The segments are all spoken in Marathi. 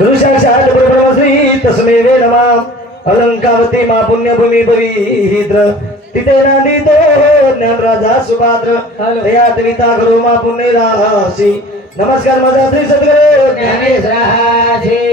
ब्रह्मश्री तस्मे वे नमा. अलंकावती मा पुण्यभूमी पवित्र तिथे नांदितो ज्ञान राजा सुपात्र. तयात विता गुरु मा पुण्य राशी नमस्कार माझा श्री सद्गुरु. ज्ञानेश्वराचे श्रीराम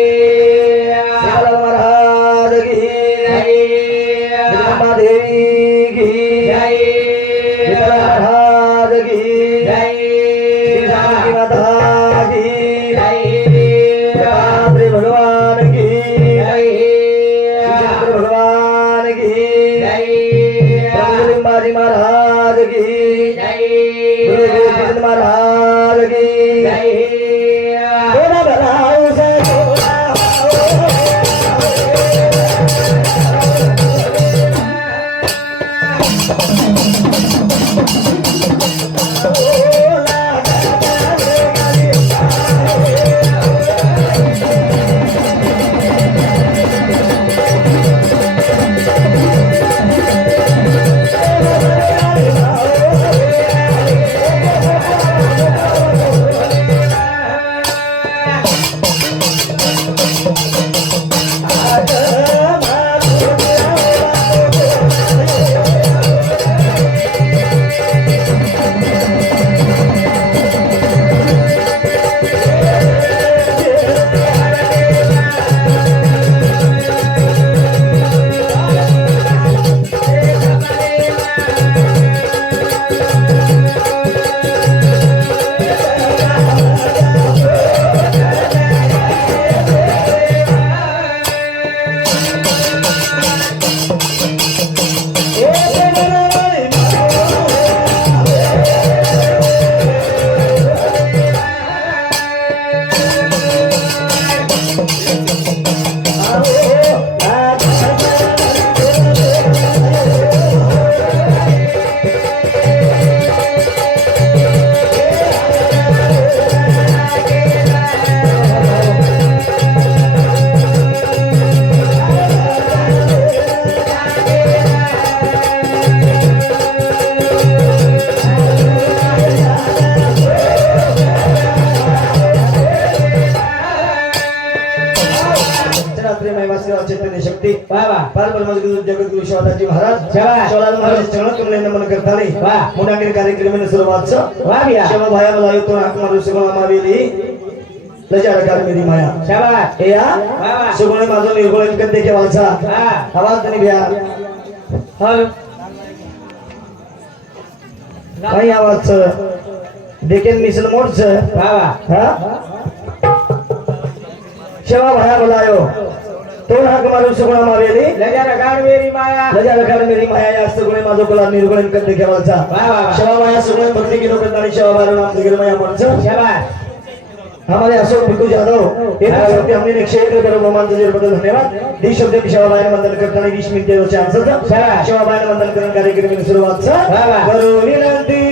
बाबा पार ब्रह्मगुरु जगद्गुरु शिवाजी महाराज. शिवाजी महाराज चरण नमन करताना. मुंडागिरी कार्यक्रम सुरुवात शेवा भाया मला येतो मावेली मेरी माया हे या. सुगुणे माझो निर्गुण विकत देखे वाचा आवाज तरी भ्या काही आवाज देखेन मिसल मोडच बाबा हा शेवा भाया बोलायो तो हाक मारू सुगुणा मावेली माया. लजारकार मेरी माया या सुगुणे माझो कुला निर्गुण शेवा माया सुगुणे भक्ती किलो करताना शेवा बारा नाम गिर माया हमारे अशोक भिकू जाधव एक शब्द हमने एक जर बदल धन्यवाद. दी शब्द की शेवाबाईने वंदन करताना वीस मिनिटे. शेवाबाईने वंदन करून कार्यक्रम सुरुवात. करू विनंती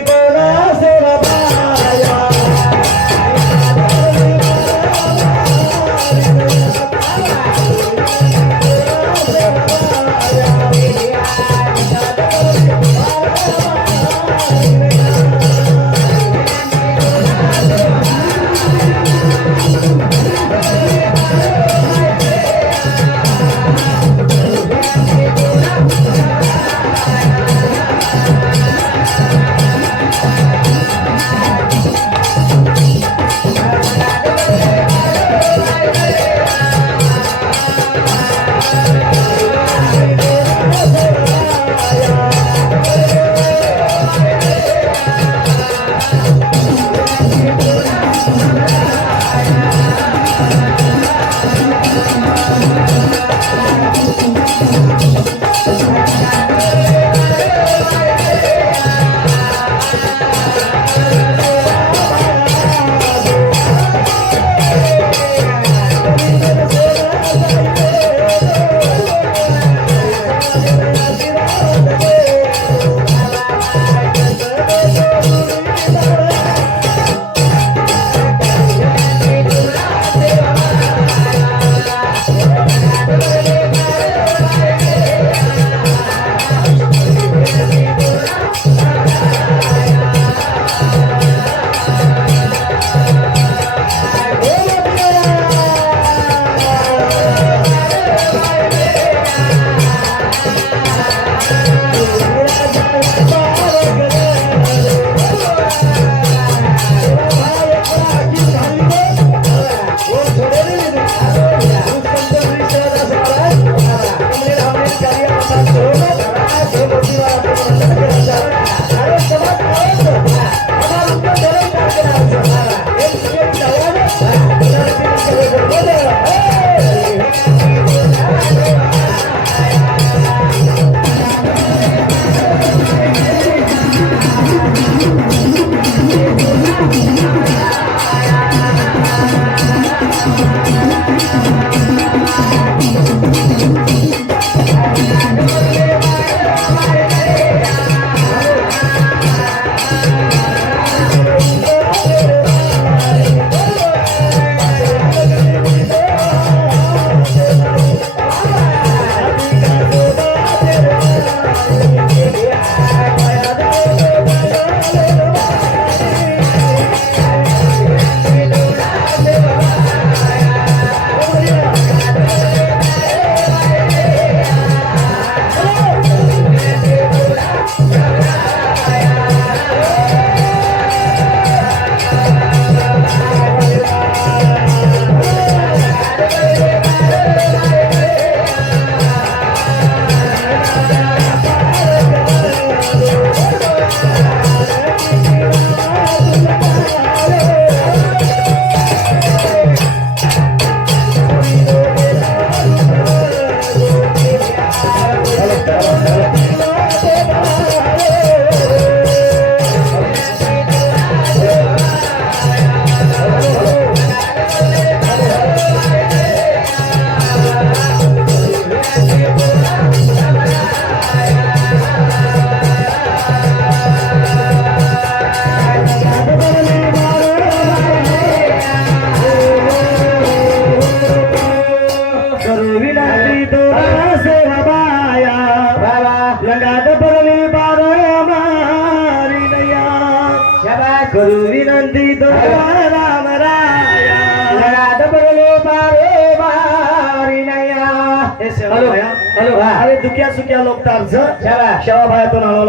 शाबा. शेवा भायातून आणावं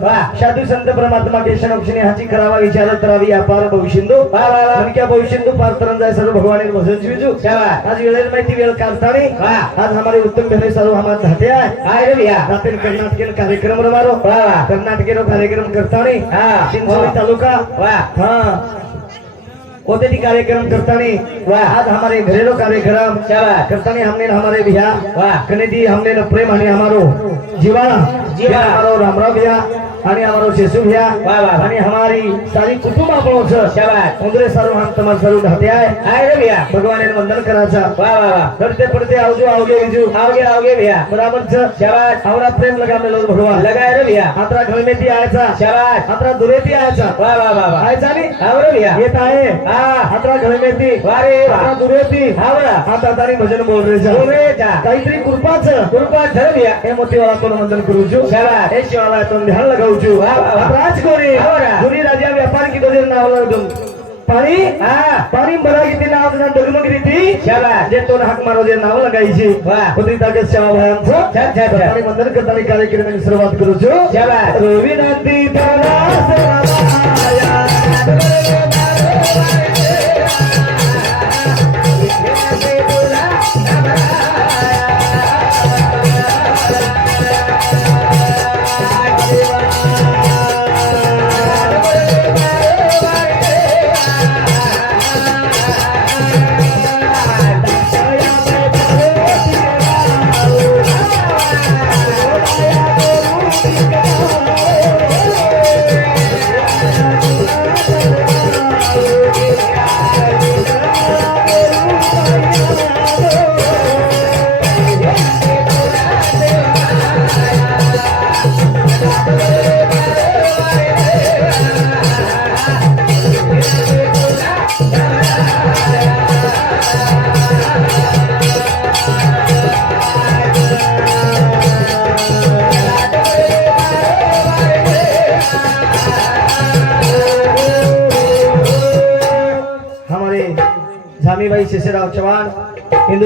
वा. साधू संत परमात्मा केशन अक्षणी हाची करावा विचार करावी अपार भविष्यंदू. मनक्या भविष्यंदू पार तरन जाय सर्व भगवान भजन शाबा. आज वेळेर माहिती वेळ काढतानी. आज हमारे उत्तम बहने सर्व हमारे धाते आहे रात्री कर्नाटकेन कार्यक्रम रमारो. कर्नाटकेनो कार्यक्रम करतानी हा. वा. तालुका वा हाँ थी कार्यक्रम करतानी वाह. आज हमारे घरेलू कार्यक्रम शाबाश. करतानी हमने हमारे भैया वाह. कने दी हमने न प्रेम आणि हमारो जीवाना जीवाना. हमारो रामराव भैया आणि वाह, वाह. आणि हमारी सारी कुटुंब शाबाश. उंदरे सर्व हम तमार सर्व ढाते आहे. काय रे भैया. भगवान वंदन करायचा. वा वा वा करते पडते आवजो आवगे विजू आओगे आओगे भैया. बराबर शाबाश आवडा प्रेम लगा में लोग भगवान. लगाए रे भैया. हातरा घर में ती आयचा शाबाश हातरा दुरे ती आयचा. वा वा वा वा आयचा नी? आओ रे भैया. येत आहे. हा हातरा घर में ती वारे हातरा दुरे ती हा बरा हात हाताने भजन बोल रे. काहीतरी कृपाच. कृपा धर भैया. हे मोतीवाला कोण वंदन करू शाबाश. हे शिवाला तो ध्यान लगाऊ छु वा, वा, वा. राज कोरी हा बरा. गुरी राजा व्यापार की दोजे नाव लागून पाणी हा पाणी बरा किती नाव ना डगमग रीती शाबाश जे तो हाक मारो जे नाव लगायची वा. होती ताकद सेवा भयांचं छान, छान, छान. आणि वंदन करताना कार्यक्रमाची सुरुवात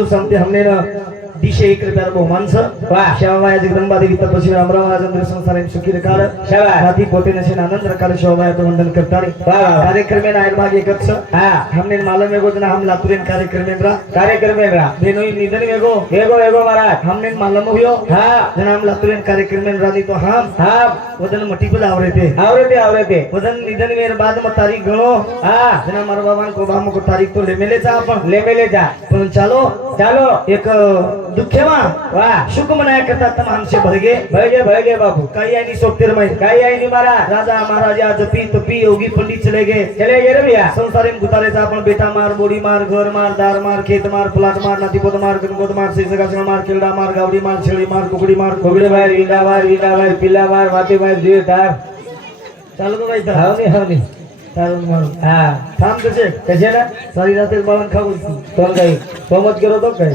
सामने सांगते हमने ना दिशे एक मानसा सुखी काळ. शाबाश. हाती पोते नशे आनंद रकार शोभाया तो वंदन करतानी वाह, वाह, वाह. कार्यक्रम में भाग एकच. हा. हमने मालूम में गोजना हम लातुरेन कार्यक्रम में कार्यक्रम निधन में गो एगो एगो महाराज. हमने मालूम हुयो. हा. जना हम लातुरेन कार्यक्रम में रानी तो हम. हा. वदन मटी को आवरे थे आवरे आवरे ते वदन निधन में बाद में तारीख गणो. हा. जना मारा बाबा को बाम को तारीख तो ले मेले चा आपण. ले मेले जा पण चालो. ચાલો एक दुःखेमा वा शुक मनाया करतात माणसे भळगे भळगे भळगे बाबू काही आईनी सोपतेर माहीत काही आईनी मारा राजा महाराजा जपी तपी योगी पंडित चले गे चले गे रे भैया संसारे गुतारेचा आपण बेटा मार बोडी मार घर मार दार मार खेत मार प्लाट मार नातीपोत मार गणगोत मार सेसगासण मार खेळडा मार गावडी मार शेळी मार कुकडी मार खोगडे बाहेर इंडा बाहेर इंडा बाहेर पिल्ला बाहेर वाटे बाहेर जीव दार चालू का माहिती हावनी नाही कारण म्हणून हा थांब कसे कसे ना सारी रात्री बाळण खाऊ तो काही सोमत तो काही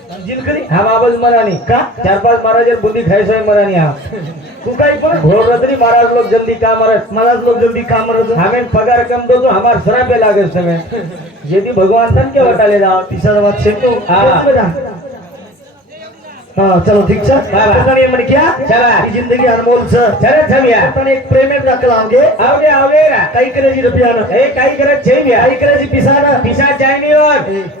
हा बाबाच मनानी. का? चार पाच महाराज बुद्धी खायसोय मनानी हा. तू काही पण घोड़ा तरी हो, महाराज लोक जल्दी का मारत महाराज लोक जल्दी का मारत हमें पगार कम दो हमार सरा पे लागे जे ती भगवान तन के बटा जा तिसर वाद बात हो, हा. चलो ठीक सर मन चला. जिंदगी अनमोल सर चले एक प्रेमेट रख लाओगे आवडे करे जी करे करे जी पिसा पिसा जाए और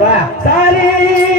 वाह सारी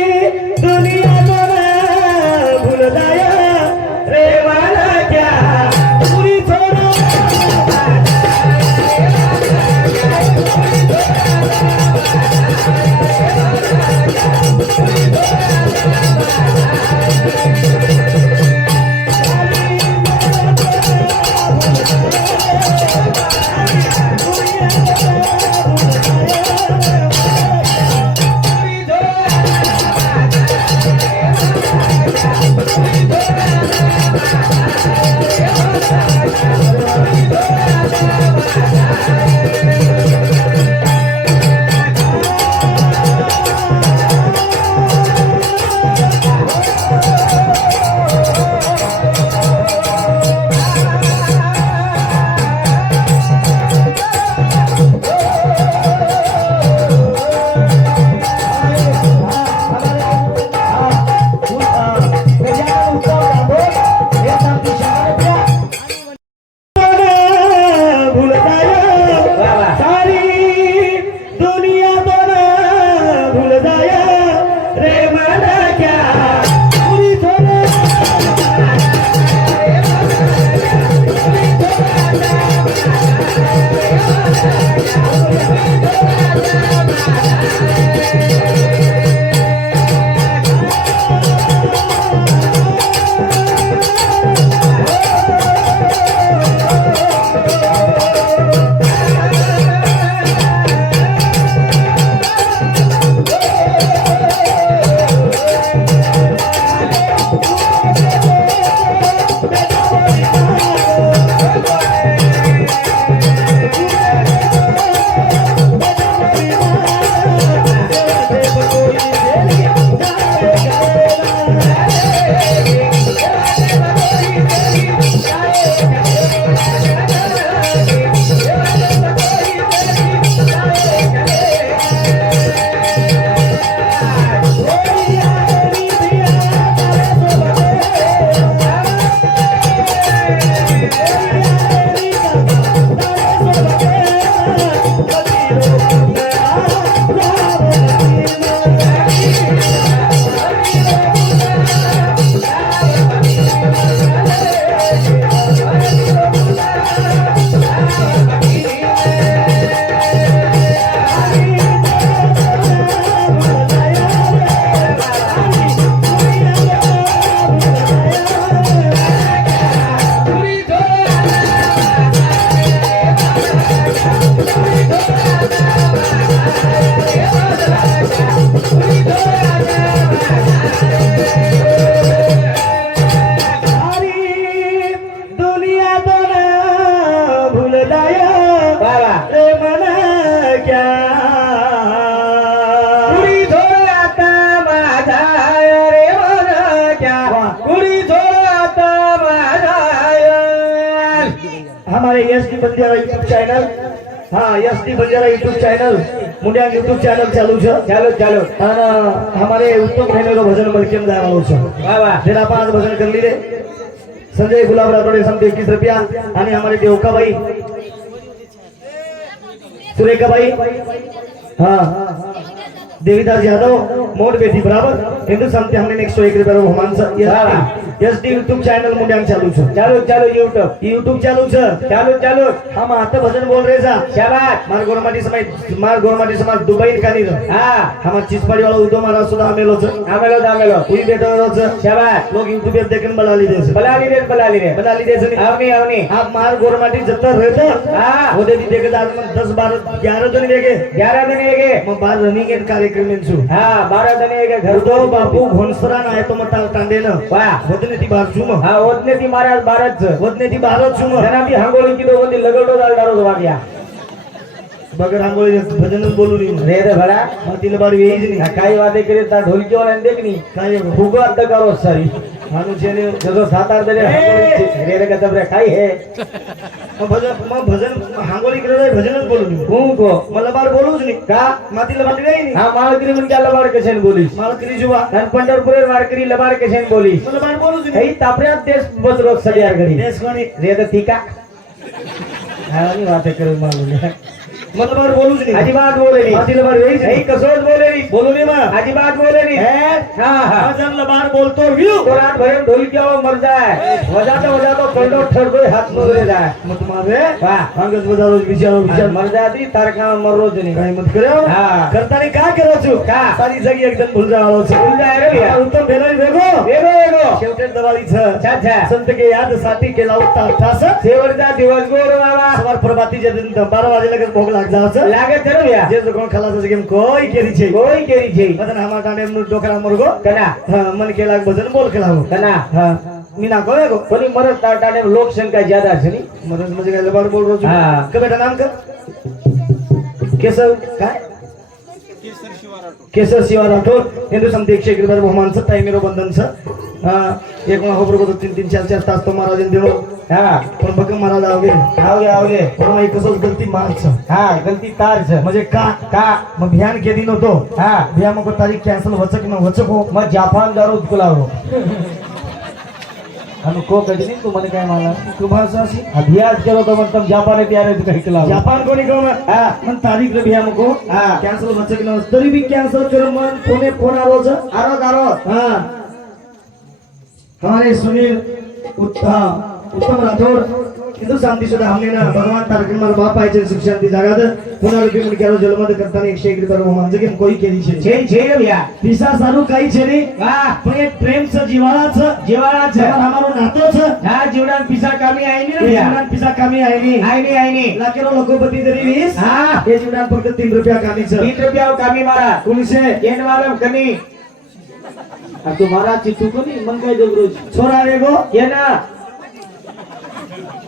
અમારે યશની બંજારા યુટ્યુબ ચેનલ હા યશની Banjara YouTube channel Mundiya YouTube channel ચાલુ છે. ચાલો ચાલો. અને અમારે ઉત્તમ ભાઈનો ભજન મલકેમ ગાવાનો છે. વાહ વાહ. તેરા પાંચ ભજન કરી લીધે સંજય ગુલાબ રાઠોડે સમથી એકવીસ રૂપિયા અને અમારે દેવકાભાઈ સુરેખાભાઈ. હા. દેવીદાસ યાદવ. મોટ બેઠી બરાબર? હિન્દુ સમથી અમને એકસો એક રૂપિયા હમાન sir S D YouTube channel Munde चालू सर चालू चालू युट्यूब युट्यूब चालू सर चालू चालू हा मग आता भजन बोल रे सा शाबाश मार गोरमाटी समाज मार गोरमाटी समाज दुबई का नाही हा. हम चिसपाड़ी वाला उदो मारा सुद्धा आमेलो सर आमेलो आमेलो कोई बेटो रो सर शाबाश लोग यूट्यूब वर देखन बलाली देस बलाली रे बलाली रे बलाली देस दे बला हा मार गोरमाटी जत रे सर हा. ओदे दी आज दार 10 12 11 जने देखे 11 जने देखे मग बार रनिंग एंड कार्यक्रम में हा 12 जने देखे घर दो बापू घोनसरा नाही तो मत तांडे ना વતને થી બાર છું હા વતને થી મારે આજ બાર જ વતને થી બાર જ છું એનાથી હાંગોળી કીધો વતી લગડો દાલ દારો વાગ્યા બગર હાંગોળી ભજન જ બોલું નહીં રે રે ભલા મતીલ બાર વેઈ જ નહીં કાઈ વાતે કરે તા ઢોલકી વાળા દેખ નહીં કાઈ ફુગવા તકારો સારી ಮನುಷ್ಯರು ಜಗೋ ಸಾತಾಡ್ತಾರೆ ಹಿರಿಯರ ಕತ್ತಬ್ರೆ ಕಾಯಿ ಹೇ ભજન હાંગોળી કરે ભજન જ બોલું હું કહો? મલબાર બોલું જ નહીં કા? માતી લબાર કરી નહીં હા માળ કરી મને ક્યાં લબાર કે છે ને બોલીશ. માળ કરી જોવા ધન પંઢરપુરે વાર કરી લબાર કે છે ને બોલીશ. લબાર બોલું જ નહીં તાપરે આ દેશ બસ રોજ मनोबर बोलूच नाही. अजिबात बोलेली मातीला बार वेळी नाही. कसं बोलेली बोलू नये मग. अजिबात बोलेली हा बार बोलतो व्यू तो रात भर ढोल की आवाज मरदा वजाता वजाता पंडो ठरतोय हात मोरे जाय मग माझे अंगच बजारो विचारो विचार मरदा ती तारखा मरलो नाही. काही मत करो? करताना काय करायचो? का? सारी जगी एकदम भूल जावो भूल जाय रे उत्तम भेलाय वेगो वेगो वेगो शेवटे दवालीच संत के यादसाठी केला उत्तम शेवटचा दिवस गोर बाबा. समर्पण बातीच्या दिन बारा वाजेला भोग लागला. हा भजन बोल हो कना हा मी ना कोय गो कोणी मरत लोकसंख्या ज्यादा म्हणजे काय लबाड बोल रोज हा. का बेटा नाम कर केसर काय केसर शिवा राठोड हिंदू समती एकशे एक रुपये बहुमानचं बंधनचं हा एक होबर तीन तीन चार चार तास तो महाराज देणो हा पण बघ मला लावगे लावगे लावगे पण मग कसंच गलती मार्च. हा गलती तार्च. म्हणजे का? का? मग भियान केली नव्हतो. हा. भिया मग तारीख कॅन्सल वचक न वचक हो मग जापान दारू कुलावो आणि को कधी नाही तुम्हाला काय मला? तुम्हाला अशी? अभियास केलं होतं मग जापान येते अरे काही केला जापान कोणी करू ना? मग तारीख रे भिया मग कॅन्सल वचक न तरी बी कॅन्सल कर मग फोने फोन आरोज आरोज आरोज हा. हमारे सुनील उत्तम उत्तम राठौर हिंदू शांती सुद्धा हमनेनं भगवान तारकिमार बाप आहे शिव शांती जागात पुनरुपी मुडक्याला जलमद करताना एकशे एक रुपये रोमांच गेम कोई केली छे छे छे भैया दिशा सारू काही छे रे. वाह पण एक प्रेम से जीवालाच जीवालाच हमारो नातो छ हा जीवडान पिसा कामी आहे नी रे जीवडान पिसा कामी आहे नी आहे नी आहे नी लाखेरो लोकोपती जरी वीस हा. हे जीवडान फक्त 3 रुपया कामी छ 3 रुपया कामी मारा. कुणसे? येन वाला कमी. तुम्हारा चितू कोणी? मन काय जगरो छोरा रे गो. ये ना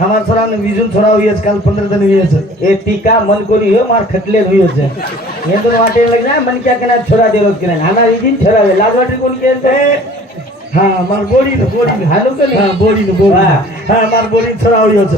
હમાર છોરા ને બીજું છોરા હોય છે કાલ પંદર દિન હોય છે. એ ટીકા મન કોરી હોય માર ખટલે હોય છે. એ તો વાટે લઈ જાય મન ક્યાં કે છોરા દેરો કે નાના વિજીન છોરા લાજ વાટી કોણ કે हा मार बोडीन बोडीन. हालो का हा बोडीन बोडीन. हा. मार बोडीन छोरावली होछ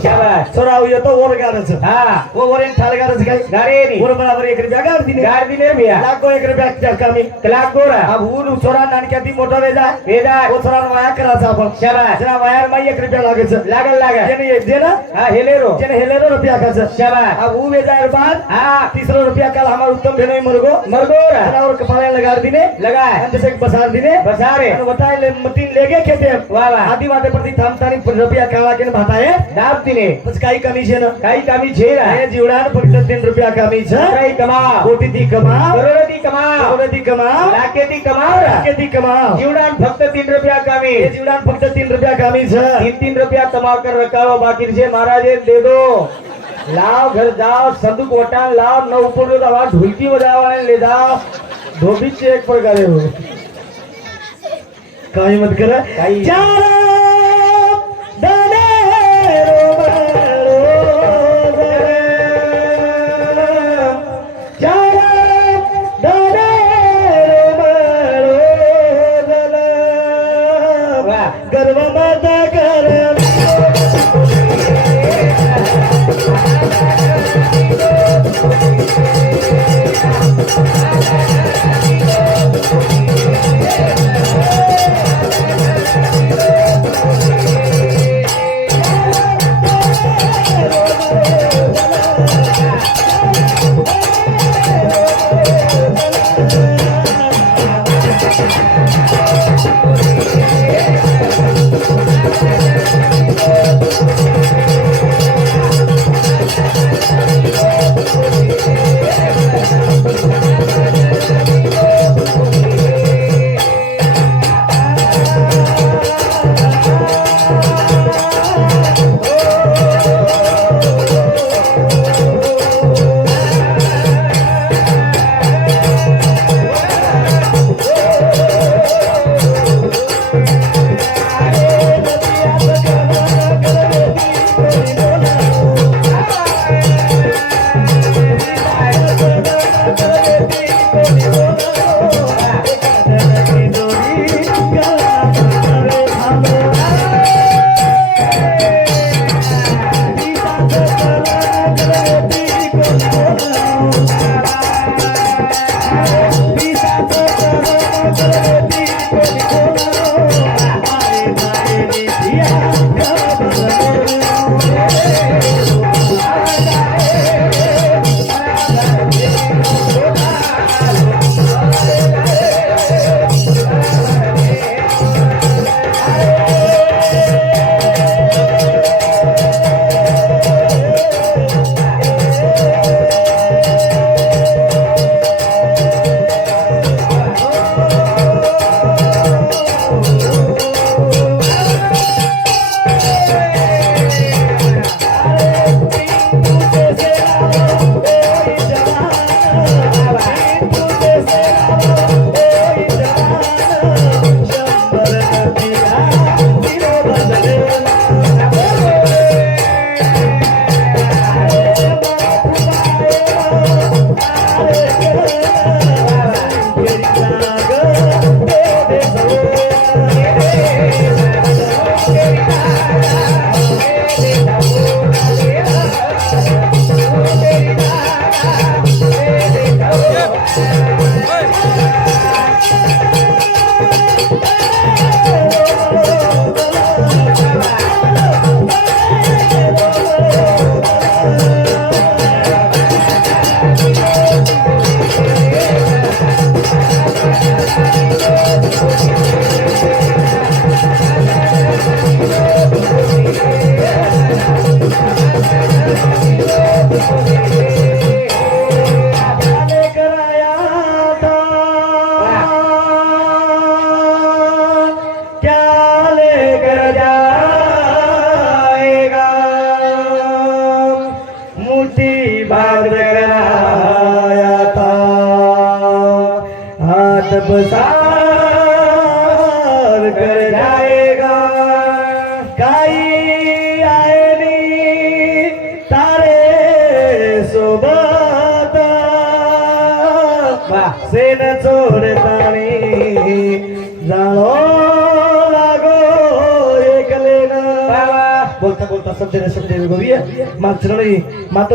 छोरावली त ओर गारछ हा. ओ ओर एक थाल गारछ गाई गारे नि. ओर बराबर 1 रुपैया गार दिने गार दिने भैया लाखो 1 रुपैया क्या कमी. लाख गोरा अब हुन छोरा नानक्या ती मोठा वेजा. वेजा. ओ छोरा वाया कराछ आपण. शाबा जरा मा 1 रुपया लागछ लागल लागा जेने देना हा हेलेरो जेने हेलेरो रुपया काछ शाबा अब उ वेजा बाद हा. 30 रुपया काल हमार उत्तम भेनई मरगो. मरगो और कपाले लगा दिने लगा से बसार दिने बसारे बताए ले ಪತಿನ್ ಲೇಗೆ ಕೇತೆ ವಾವಾ ಆದಿ ವಾದೆ ಪತಿ ಥಾಮ್ತಾನಿ ರೂಪಾಯಿ ಕಾಳಾ ಕೇನ ಭಾತಾಯೆ ದಾಬ ತಿನೆ પછી કાઈ કમી છે ને? કાઈ કમી છે ને એ જીવડાન ફક્ત 3 રૂપિયા કમી છે. કાઈ કમા કોટી થી કમા કરોડો થી કમા કરોડો થી કમા લાખે થી કમા લાખે થી કમા જીવડાન ફક્ત 3 રૂપિયા કમી. એ જીવડાન ફક્ત 3 રૂપિયા કમી છે. 3 3 રૂપિયા કમા કર રખાવો બાકી છે. મહારાજે દે દો લાવ ઘર જાઓ સંદુક વટાણ લાવ ન ઉપર અવાજ ઢોલકી વજાવવાને લેદા જાઓ છે એક પર કરે करे हो काही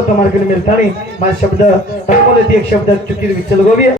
होता मार्केट मिळताना माझा शब्द एक शब्द चुकीत विचल गोवी